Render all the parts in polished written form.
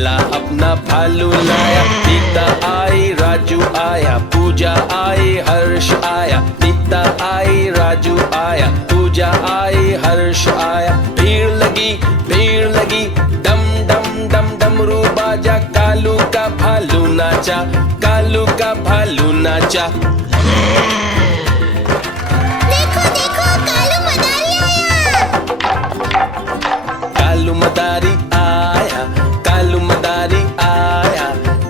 काला अपना भालू लाया। नीता आई, राजू आया, पूजा आई, हर्ष आया। नीता आई, राजू आया, पूजा आई, हर्ष आया। भीड़ लगी डम डम डम डमरू बाजा। कालू का भालू नाचा, कालू का भालू नाचा। देखो देखो कालू मदारी आया। कालू मदारी आया, कालू मदारी आया।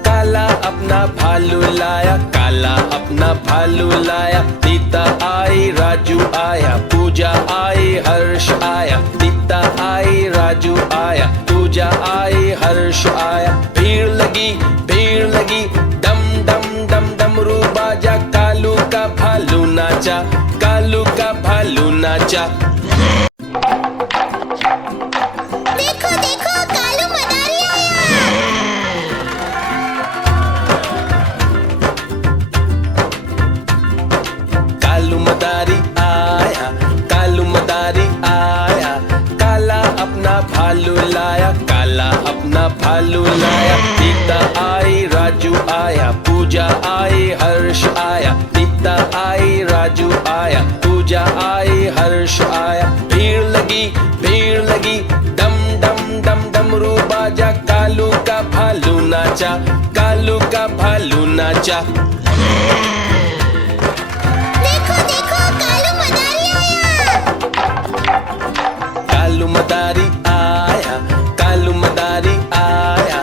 काला अपना भालू लाया, काला अपना भालू लाया। नीता आई, राजू आया, पूजा आई, हर्ष आया। नीता आई, राजू आया, पूजा आई, हर्ष आया। भीड़ लगी डम डम डम डमरू बाजा। कालू का भालू नाचा, कालू का भालू नाचा। देखो देखो कालू मदारी आया। कालू मदारी आया, कालू मदारी आया। काला अपना भालू लाया, काला अपना भालू लाया। नीता आई, राजू आया, पूजा आई, हर्ष आया। नीता आई, राजू आया, पूजा आई, हर्ष आया। भीड़ लगी डम डम डम डमरू बाजा। कालू का भालू नाचा, कालू का भालू नाचा। देखो देखो कालू मदारी आया। कालू मदारी आया, कालू मदारी आया।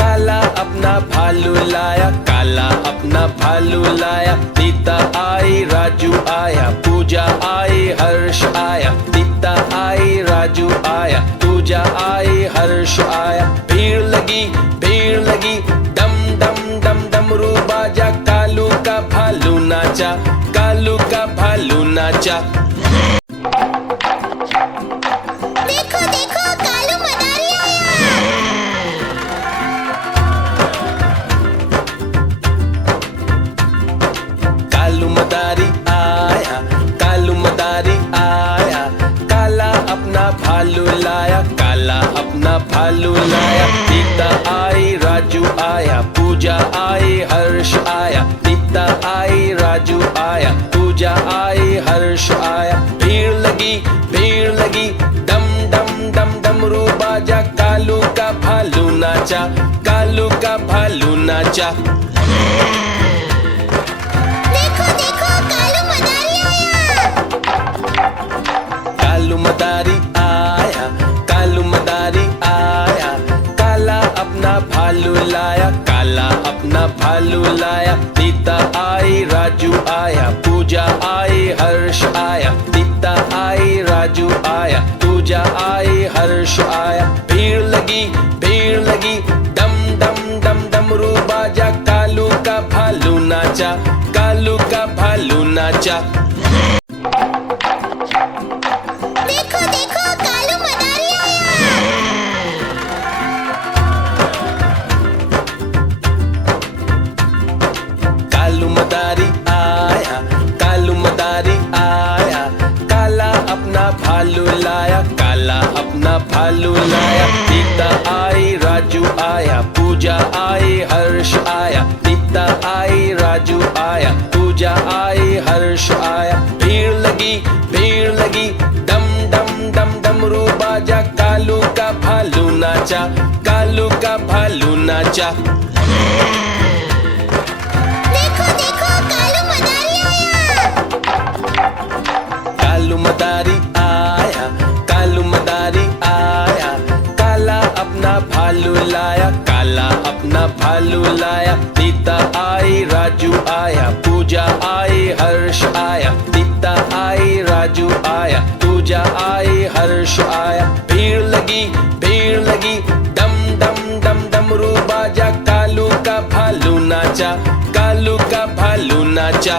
काला अपना भालू लाया, काला अपना भालू लाया। नीता आई, राजू आया, पूजा आई, हर्ष आया। नीता आई, राजू आया, पूजा आई, हर्ष आया। भीड़ लगी डम डम डम डमरू बाजा। कालू का भालू नाचा, कालू का भालू नाचा। देखो देखो कालू मदारी आया। कालू मदारी आया, कालू मदारी आया। काला अपना भालू लाया, काला अपना भालू लाया। नीता आई, राजू आया, पूजा आई, हर्ष आया। नीता आई, राजू आया, पूजा आई, हर्ष आया। भीड़ लगी डम डम डम डमरू बाजा। कालू का भालू नाचा, कालू का भालू नाचा। देखो देखो कालू मदारी आया। कालू मदारी आया, कालू मदारी आया। काला अपना भालू लाया, काला अपना भालू लाया। नीता आई, राजू आया, पूजा आई, हर्ष आया। नीता आई, राजू आया, पूजा आई, हर्ष आया। भीड़ लगी डम डम डम डमरू बाजा। कालू का भालू नाचा, कालू का भालू नाचा। देखो देखो कालू मदारी आया। कालू मदारी आया, कालू मदारी आया। काला अपना भालू लाया, काला अपना भालू लाया। नीता आई, राजू आया, पूजा आई, हर्ष आया। नीता आई, राजू आया, पूजा आई, हर्ष आया। भीड़ लगी डम डम डम डमरू बाजा। कालू का भालू नाचा, कालू का भालू नाचा। देखो देखो कालू मदारी आया। कालू मदारी आया, कालू मदारी आया। काला अपना भालू लाया, काला अपना भालू लाया। नीता आई, राजू आया, पूजा आई, हर्ष आया। नीता आई, राजू आया, पूजा आई, हर्ष आया। भीड़ लगी डम डम डम डमरू बाजा। कालू का भालू नाचा, कालू का भालू नाचा।